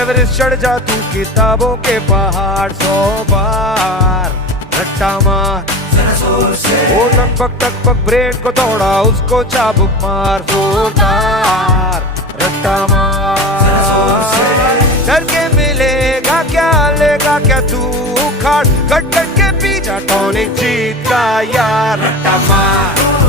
Everest चढ़ जा तू किताबों के पहाड़ 100 बार रट्टा मार ओ टक पक ब्रेन को दौड़ा उसको चाबुक मार जोरदार रट्टा मार डर के मिलेगा क्या लेगा क्या तू उखाड़ कट के पीछा टॉनिक जीत का यार रट्टा मार